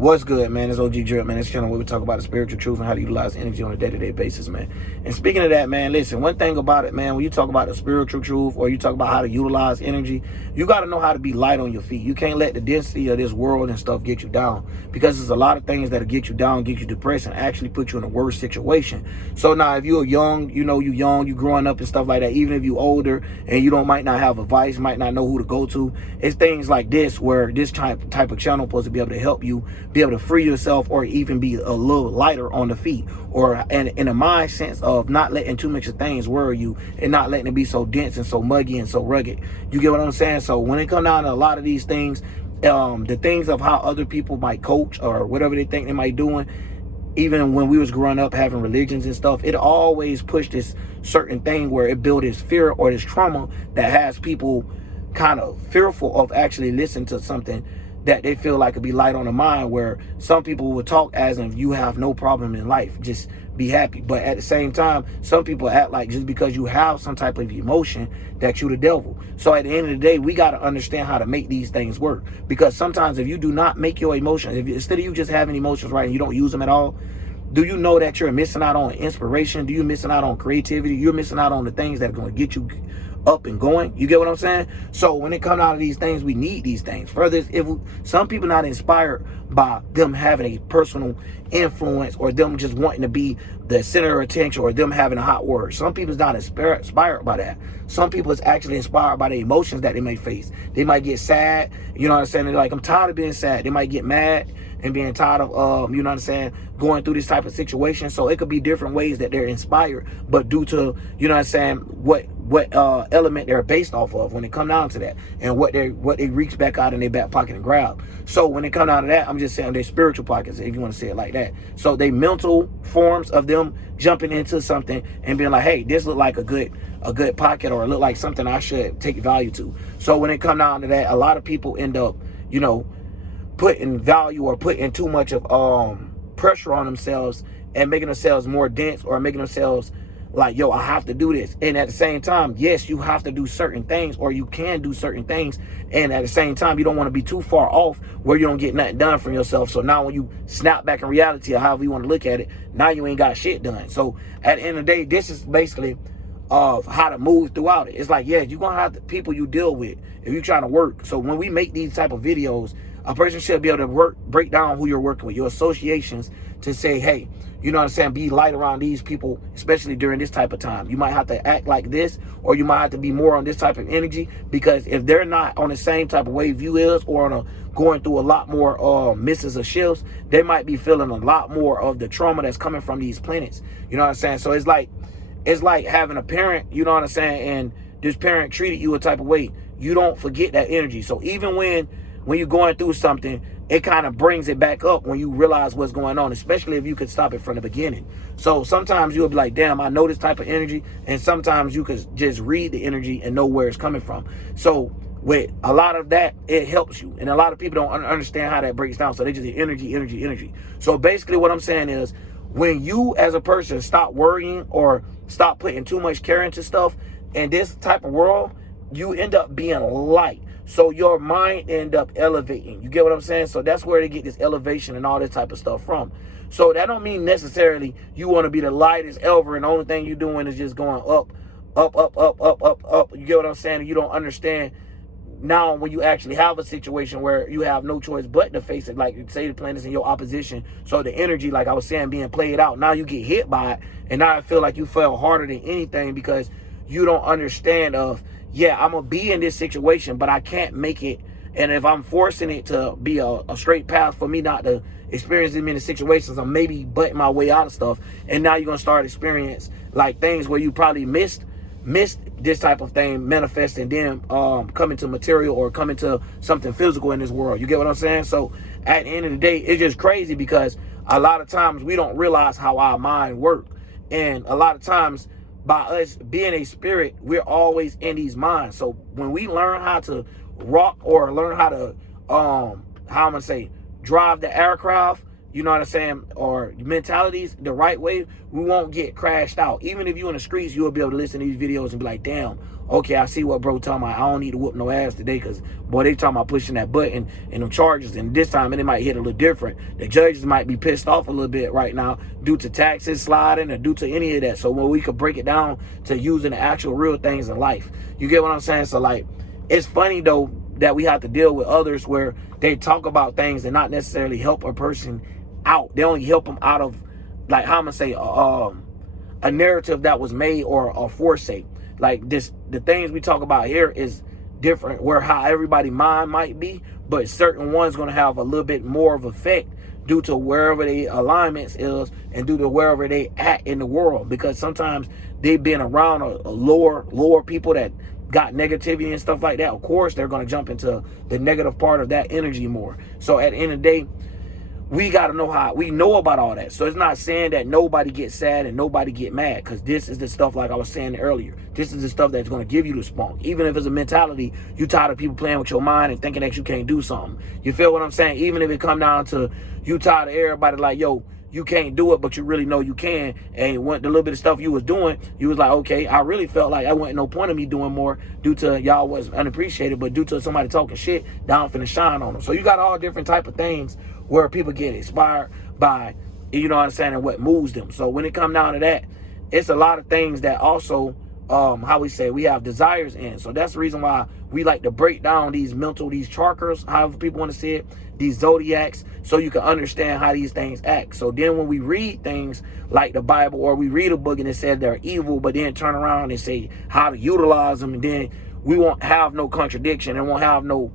What's good, man? It's OG Drip, man. This channel where we talk about the spiritual truth and how to utilize energy on a day-to-day basis, man. And speaking of that, man, listen, one thing about it, man, when you talk about the spiritual truth or you talk about how to utilize energy, you got to know how to be light on your feet. You can't let the density of this world and stuff get you down, because there's a lot of things that'll get you down, get you depressed, and actually put you in a worse situation. So now, if you're young, you growing up and stuff like that, even if you're older and you might not have advice, might not know who to go to, it's things like this where this type of channel is supposed to be able to help you be able to free yourself, or even be a little lighter on the feet, or in a mind sense of not letting too much of things worry you and not letting it be so dense and so muggy and so rugged. You get what I'm saying? So when it comes down to a lot of these things, the things of how other people might coach or whatever they think they might doing, even when we was growing up having religions and stuff, it always pushed this certain thing where it built this fear or this trauma that has people kind of fearful of actually listening to something that they feel like could be light on the mind, where some people will talk as if you have no problem in life, just be happy. But at the same time, some people act like just because you have some type of emotion that you the devil. So at the end of the day, we got to understand how to make these things work, because sometimes if you do not make your emotions, instead of you just having emotions right and you don't use them at all, do you know that you're missing out on inspiration? Do you missing out on creativity? You're missing out on the things that are going to get you up and going. You get what I'm saying? So when it comes out of these things, we need these things. Further, if some people not inspired by them having a personal influence, or them just wanting to be the center of attention, or them having a hot word. Some people's not inspired by that. Some people is actually inspired by the emotions that they may face. They might get sad. You know what I'm saying? They're like, I'm tired of being sad. They might get mad and being tired of, you know what I'm saying, going through this type of situation. So it could be different ways that they're inspired, but due to, you know what I'm saying, what element they're based off of when it come down to that, and what they reach back out in their back pocket and grab. So when it come down to that, I'm just saying they're spiritual pockets, if you want to say it like that. So they mental forms of them jumping into something and being like, hey, this look like a good pocket, or it look like something I should take value to. So when it come down to that, a lot of people end up, you know, putting value or putting too much of pressure on themselves and making themselves more dense, or making themselves like, yo, I have to do this. And at the same time, yes, you have to do certain things, or you can do certain things. And at the same time, you don't want to be too far off where you don't get nothing done from yourself. So now when you snap back in reality, or however you want to look at it, now you ain't got shit done. So at the end of the day, this is basically of how to move throughout it. It's like, yeah, you're going to have the people you deal with if you're trying to work. So when we make these type of videos, a person should be able to break down who you're working with, your associations, to say, hey, you know what I'm saying, be light around these people, especially during this type of time. You might have to act like this, or you might have to be more on this type of energy, because if they're not on the same type of wave you is, or going through a lot more misses or shifts, they might be feeling a lot more of the trauma that's coming from these planets. You know what I'm saying? So it's like having a parent, you know what I'm saying, and this parent treated you a type of way. You don't forget that energy. So even when you're going through something, it kind of brings it back up when you realize what's going on, especially if you could stop it from the beginning. So sometimes you'll be like, damn, I know this type of energy. And sometimes you could just read the energy and know where it's coming from. So with a lot of that, it helps you. And a lot of people don't understand how that breaks down. So they just energy. So basically what I'm saying is, when you as a person stop worrying or stop putting too much care into stuff in this type of world, you end up being light. So your mind end up elevating. You get what I'm saying? So that's where they get this elevation and all this type of stuff from. So that don't mean necessarily you want to be the lightest ever, and the only thing you're doing is just going up. You get what I'm saying? You don't understand now when you actually have a situation where you have no choice but to face it, like say the planet's in your opposition. So the energy, like I was saying, being played out, now you get hit by it, and now I feel like you fell harder than anything, because you don't understand of, yeah, I'm going to be in this situation, but I can't make it. And if I'm forcing it to be a straight path for me not to experience them in the situations, I'm maybe butting my way out of stuff. And now you're going to start experience like things where you probably missed this type of thing manifest, and then come into material or come into something physical in this world. You get what I'm saying? So at the end of the day, it's just crazy, because a lot of times we don't realize how our mind works. And a lot of times, by us being a spirit, we're always in these minds. So when we learn how to rock, or learn how to, how I'm gonna say, drive the aircraft, you know what I'm saying, or mentalities the right way, we won't get crashed out. Even if you're in the streets, you'll be able to listen to these videos and be like, damn, okay, I see what bro talking about. I don't need to whoop no ass today because, boy, they talking about pushing that button and them charges. And this time, it might hit a little different. The judges might be pissed off a little bit right now due to taxes sliding or due to any of that. So when we could break it down to using the actual real things in life. You get what I'm saying? So, like, it's funny, though, that we have to deal with others where they talk about things and not necessarily help a person out. They only help them out of, like, how I'm going to say, a narrative that was made or a forsake. Like this, the things we talk about here is different where how everybody's mind might be, but certain ones going to have a little bit more of effect due to wherever the alignments is and due to wherever they at in the world. Because sometimes they've been around a lower people that got negativity and stuff like that. Of course, they're going to jump into the negative part of that energy more. So at the end of the day, we got to know how we know about all that. So it's not saying that nobody gets sad and nobody get mad, because this is the stuff, like I was saying earlier, this is the stuff that's going to give you the spunk. Even if it's a mentality, you tired of people playing with your mind and thinking that you can't do something. You feel what I'm saying? Even if it come down to you tired of everybody like, yo, you can't do it, but you really know you can. And when the little bit of stuff you was doing, you was like, okay, I really felt like I wasn't no point of me doing more due to y'all was unappreciated, but due to somebody talking shit, down finna shine on them. So you got all different type of things where people get inspired by, you know what I'm saying, and what moves them. So when it come down to that, it's a lot of things that also, how we say, we have desires in. So that's the reason why we like to break down these chakras, however people want to say it, these zodiacs, so you can understand how these things act. So then when we read things like the Bible, or we read a book and it says they're evil, but then turn around and say how to utilize them, and then we won't have no contradiction and won't have no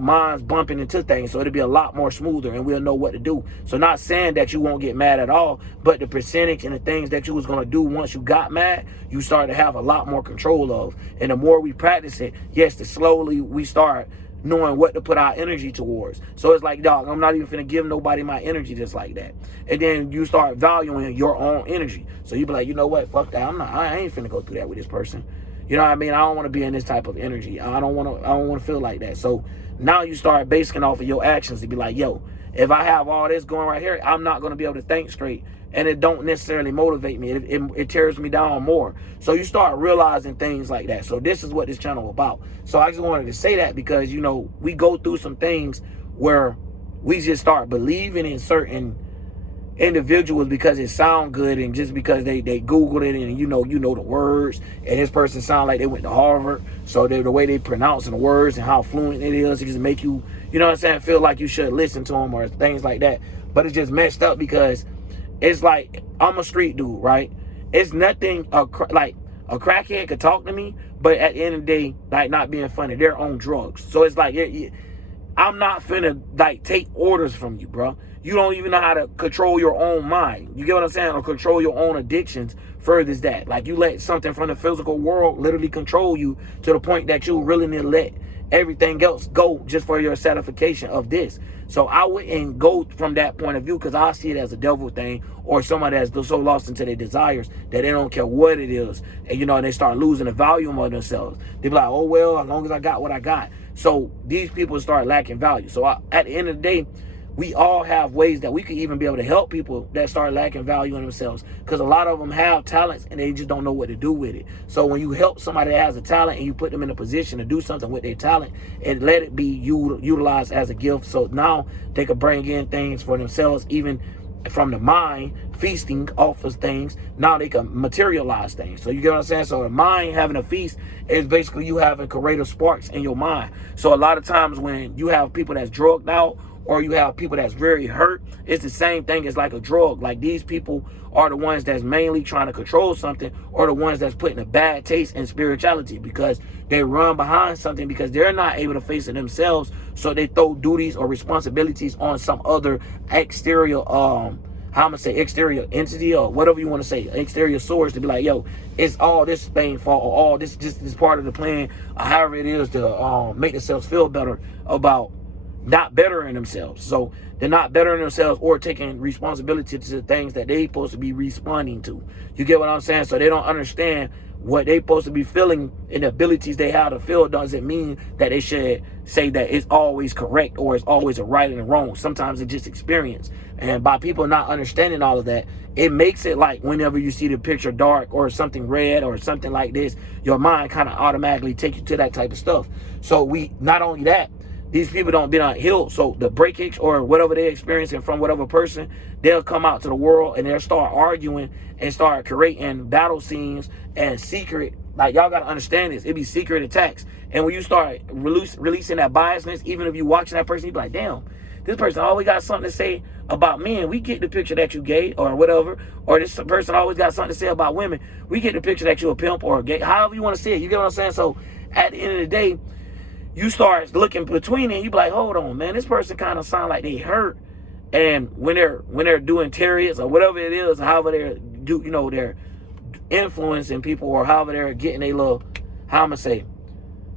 minds bumping into things. So it'll be a lot more smoother and we'll know what to do. So not saying that you won't get mad at all, but the percentage and the things that you was going to do once you got mad, you start to have a lot more control of. And the more we practice it, yes, the slowly we start knowing what to put our energy towards. So it's like, dog, I'm not even finna give nobody my energy just like that. And then you start valuing your own energy. So you be like, you know what, fuck that. I ain't finna go through that with this person. You know what I mean? I don't want to be in this type of energy. I don't want to feel like that. So now you start basing off of your actions to be like, yo, if I have all this going right here, I'm not going to be able to think straight. And it don't necessarily motivate me. It tears me down more. So you start realizing things like that. So this is what this channel is about. So I just wanted to say that because, you know, we go through some things where we just start believing in certain individuals because it sound good, and just because they Googled it and you know the words, and this person sound like they went to Harvard, so the way they pronouncing the words and how fluent it is, it just make you, you know what I'm saying, feel like you should listen to them or things like that. But it's just messed up because it's like, I'm a street dude, right? It's nothing like a crackhead could talk to me, but at the end of the day, like, not being funny, they're on drugs. So it's like, I'm not finna like take orders from you, bro. You don't even know how to control your own mind. You get what I'm saying? Or control your own addictions. Further is that. Like, you let something from the physical world literally control you to the point that you really need to let everything else go just for your satisfaction of this. So I wouldn't go from that point of view, because I see it as a devil thing, or somebody that's so lost into their desires that they don't care what it is. And, you know, they start losing the value of themselves. They be like, oh, well, as long as I got what I got. So these people start lacking value. So at the end of the day, we all have ways that we could even be able to help people that start lacking value in themselves, because a lot of them have talents and they just don't know what to do with it. So when you help somebody that has a talent and you put them in a position to do something with their talent and let it be utilized as a gift, so now they could bring in things for themselves, even from the mind, feasting off of things. Now they can materialize things. So you get what I'm saying? So the mind having a feast is basically you having creative sparks in your mind. So a lot of times when you have people that's drugged out, or you have people that's very hurt, it's the same thing as like a drug. Like, these people are the ones that's mainly trying to control something, or the ones that's putting a bad taste in spirituality, because they run behind something because they're not able to face it themselves. So they throw duties or responsibilities on some other exterior, how I'm gonna say, exterior entity, or whatever you want to say, exterior source, to be like, yo, it's all this thing fault, or all this just this part of the plan, or however it is to make themselves feel better about, not bettering themselves. So they're not bettering themselves or taking responsibility to the things that they supposed to be responding to. You get what I'm saying? So they don't understand what they supposed to be feeling and the abilities they have to feel doesn't mean that they should say that it's always correct or it's always a right and a wrong. Sometimes it's just experience. And by people not understanding all of that, it makes it like whenever you see the picture dark or something red or something like this, your mind kind of automatically take you to that type of stuff. So we, not only that, these people don't be not healed. So the breakage or whatever they're experiencing from whatever person, they'll come out to the world and they'll start arguing and start creating battle scenes and secret. Like, y'all got to understand this. It be secret attacks. And when you start releasing that biasness, even if you watching that person, you be like, damn, this person always got something to say about men. We get the picture that you gay or whatever. Or this person always got something to say about women. We get the picture that you a pimp or a gay. However you want to say it. You get what I'm saying? So at the end of the day, you start looking between it, and you be like, hold on, man, this person kind of sound like they hurt. And when they're doing chariots or whatever it is, however they're they're influencing people or however they're getting a little, how I'm gonna say,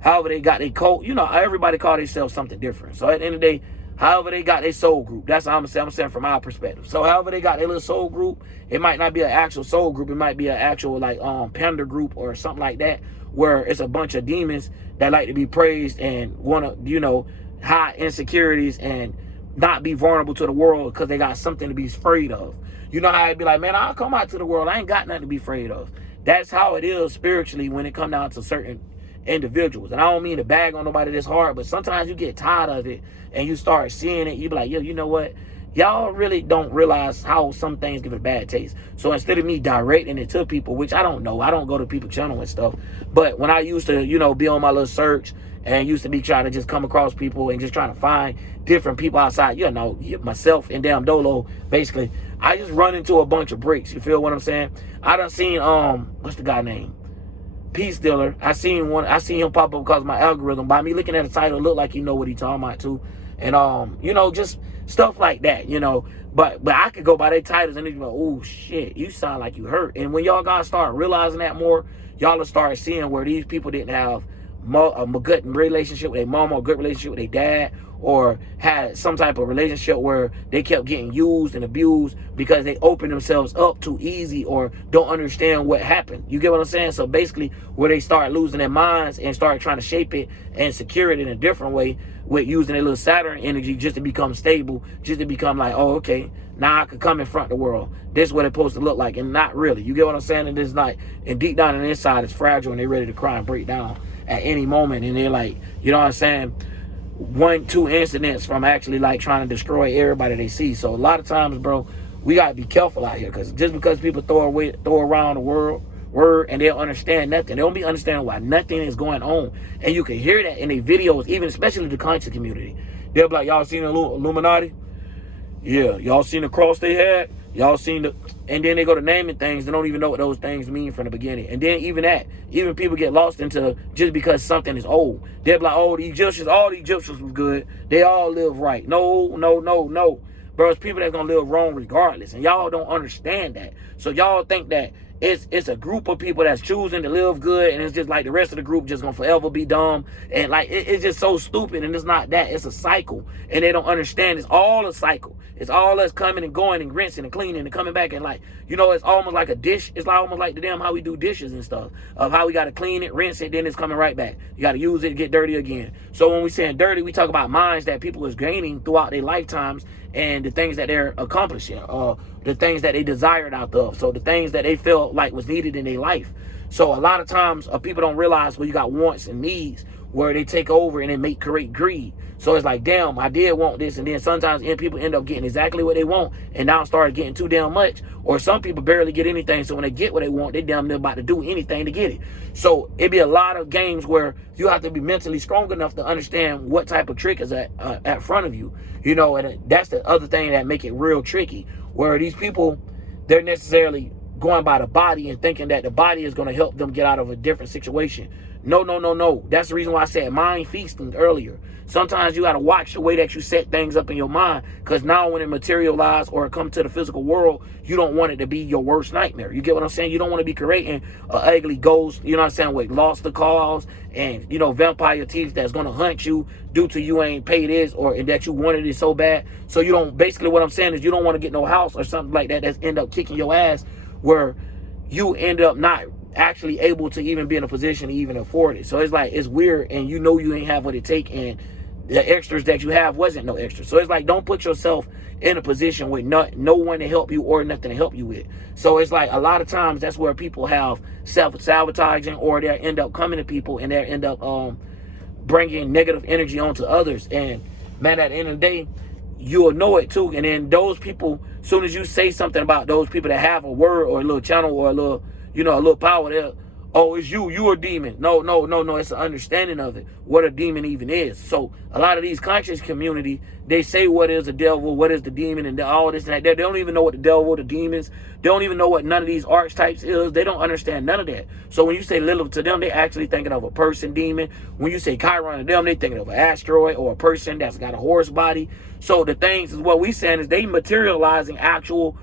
however they got their cult, everybody call themselves something different. So at the end of the day, however they got their soul group, that's how I'm saying from our perspective. So however they got their little soul group, it might not be an actual soul group, it might be an actual like panda group or something like that, where it's a bunch of demons that like to be praised and want to, hide insecurities and not be vulnerable to the world because they got something to be afraid of. You know how I'd be like, man, I'll come out to the world. I ain't got nothing to be afraid of. That's how it is spiritually when it comes down to certain individuals. And I don't mean to bag on nobody this hard, but sometimes you get tired of it and you start seeing it. You be like, yo, you know what? Y'all really don't realize how some things give a bad taste. So instead of me directing it to people, which I don't know, I don't go to people's channel and stuff. But when I used to, be on my little search and used to be trying to just come across people and just trying to find different people outside, myself and damn Dolo, basically, I just run into a bunch of bricks. You feel what I'm saying? I done seen, what's the guy name? Peace Dealer. I seen him pop up because of my algorithm. By me looking at the title, it looked like what he talking about too. And just stuff like that, But I could go by their titles and they'd be like, oh shit, you sound like you hurt. And when y'all guys start realizing that more, y'all will start seeing where these people didn't have a good relationship with their mom or a good relationship with their dad, or had some type of relationship where they kept getting used and abused because they opened themselves up too easy or don't understand what happened. You get what I'm saying? So basically where they start losing their minds and start trying to shape it and secure it in a different way with using their little Saturn energy just to become stable, just to become like, oh, okay, now I could come in front of the world. This is what it's supposed to look like, and not really. You get what I'm saying? And it's not, and deep down on the inside, it's fragile and they're ready to cry and break down at any moment. And they're like, you know what I'm saying? 1-2 incidents from actually like trying to destroy everybody they see. So a lot of times, bro, we gotta be careful out here, because just because people throw around the word and they'll understand nothing, they don't be understanding why nothing is going on. And you can hear that in their videos, even especially the conscious community. They'll be like, y'all seen the Illuminati? Yeah, y'all seen the cross they had? Y'all seen the, and then they go to naming things, they don't even know what those things mean from the beginning. And then even people get lost into just because something is old. They'll be like, oh, all the Egyptians was good. They all live right. No. Bro, it's people that's gonna live wrong regardless. And y'all don't understand that. So y'all think that it's a group of people that's choosing to live good, and it's just like the rest of the group just gonna forever be dumb. And like it's just so stupid, and it's not that. It's a cycle, and they don't understand it's all a cycle. It's all us coming and going and rinsing and cleaning and coming back, and like, it's almost like a dish. It's like almost like the damn how we do dishes and stuff, of how we gotta clean it, rinse it, then it's coming right back. You gotta use it, get dirty again. So when we saying dirty, we talk about minds that people is gaining throughout their lifetimes, and the things that they're accomplishing, the things that they desired out of, so the things that they felt like was needed in their life. So a lot of times people don't realize where you got wants and needs where they take over and they create greed. So it's like, damn, I did want this, and then sometimes people end up getting exactly what they want and now start getting too damn much. Or some people barely get anything, so when they get what they want, they damn near about to do anything to get it. So it'd be a lot of games where you have to be mentally strong enough to understand what type of trick is at front of you. And that's the other thing that make it real tricky, where these people, they're necessarily going by the body and thinking that the body is going to help them get out of a different situation. No, no, no, no. That's the reason why I said mind feasting earlier. Sometimes you got to watch the way that you set things up in your mind, because now when it materializes or it comes to the physical world, you don't want it to be your worst nightmare. You get what I'm saying? You don't want to be creating an ugly ghost, you know what I'm saying, with lost the cause and, you know, vampire teeth that's going to hunt you due to you ain't paid this or and that you wanted it so bad. So you don't, basically what I'm saying is you don't want to get no house or something like that that's end up kicking your ass where you end up not actually able to even be in a position to even afford it. So it's like, it's weird, and you know you ain't have what it take, and the extras that you have wasn't no extra. So it's like, don't put yourself in a position with no one to help you or nothing to help you with. So it's like, a lot of times that's where people have self-sabotaging, or they end up coming to people and they end up bringing negative energy onto others. And man, at the end of the day, you'll know it too. And then those people, soon as you say something about those people that have a word or a little channel or a little, you know, a little power there, oh, it's you a demon. No, no, no, no. It's an understanding of it, what a demon even is. So a lot of these conscious community, they say what is the devil, what is the demon, and all this and that. They don't even know what the devil, the demons, they don't even know what none of these archetypes is. They don't understand none of that. So when you say Lilith to them, they actually thinking of a person demon. When you say Chiron to them, they thinking of an asteroid or a person that's got a horse body. So the things is what we saying is they materializing actual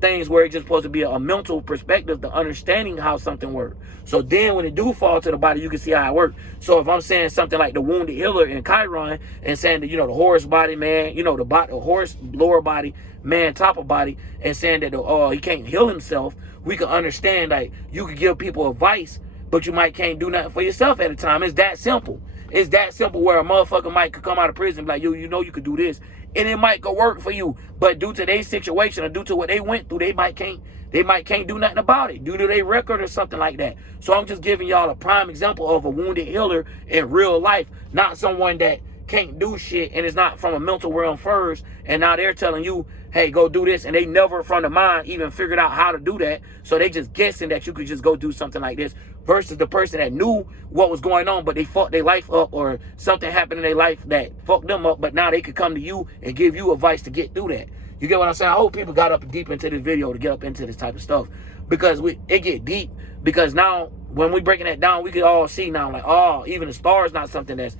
things where it's just supposed to be a mental perspective, the understanding how something works. So then when it do fall to the body, you can see how it works. So if I'm saying something like the wounded healer in Chiron and saying that, you know, the horse body man, you know, the horse lower body, man top of body, and saying that he can't heal himself, we can understand like you could give people advice, but you might can't do nothing for yourself at a time. It's that simple. It's that simple where a motherfucker might could come out of prison and be like, you know you could do this. And it might go work for you. But due to their situation or due to what they went through, they might can't do nothing about it due to their record or something like that. So I'm just giving y'all a prime example of a wounded healer in real life, not someone that can't do shit and is not from a mental realm first, and now they're telling you, hey, go do this, and they never from the mind even figured out how to do that. So they just guessing that you could just go do something like this, versus the person that knew what was going on, but they fucked their life up, or something happened in their life that fucked them up, but now they could come to you and give you advice to get through that. You get what I'm saying? I hope people got up deep into this video to get up into this type of stuff, because it get deep, because now when we breaking that down, we can all see now, like, oh, even the star is not something that's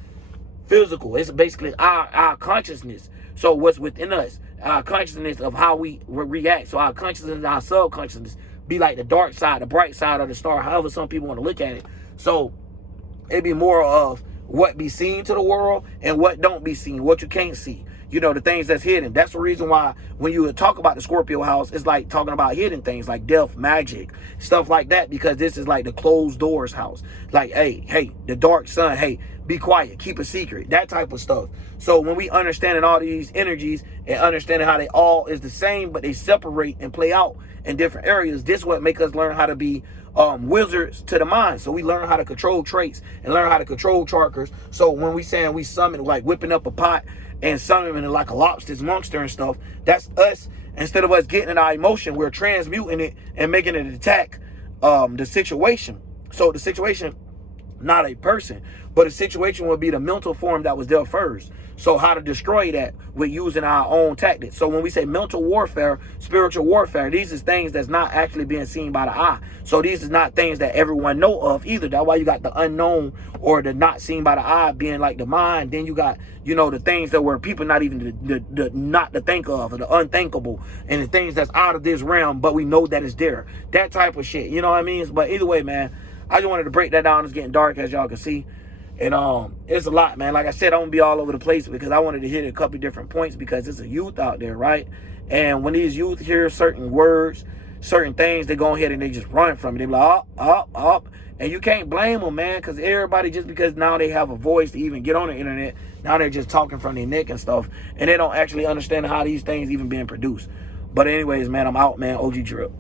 physical. It's basically our consciousness. So what's within us, our consciousness of how we react. So our consciousness and our subconsciousness be like the dark side, the bright side of the star, however some people want to look at it. So it'd be more of what be seen to the world and what don't be seen, what you can't see. You know, the things that's hidden. That's the reason why when you talk about the Scorpio house, it's like talking about hidden things like death, magic, stuff like that, because this is like the closed doors house. Like, hey, the dark sun, hey, be quiet, keep a secret, that type of stuff. So when we understanding all these energies and understanding how they all is the same, but they separate and play out in different areas, this what make us learn how to be wizards to the mind. So we learn how to control traits and learn how to control chakras. So when we saying we summon, like whipping up a pot and summoning it like a lobster's monster and stuff, that's us. Instead of us getting in our emotion, we're transmuting it and making it attack the situation. So the situation, not a person, but a situation would be the mental form that was there first. So how to destroy that with using our own tactics. So when we say mental warfare, spiritual warfare, these is things that's not actually being seen by the eye. So these is not things that everyone know of either. That's why you got the unknown or the not seen by the eye being like the mind. Then you got, you know, the things that were people not even not to think of, or the unthinkable, and the things that's out of this realm, but we know that it's there. That type of shit, you know what I mean? But either way, man, I just wanted to break that down. It's getting dark, as y'all can see. And it's a lot, man. Like I said, I'm gonna be all over the place because I wanted to hit a couple different points, because it's a youth out there, right? And when these youth hear certain words, certain things, they go ahead and they just run from it. They be like, up. And you can't blame them, man, because everybody, just because now they have a voice to even get on the internet, now they're just talking from their neck and stuff, and they don't actually understand how these things even being produced. But anyways, man, I'm out, man. OG Drip.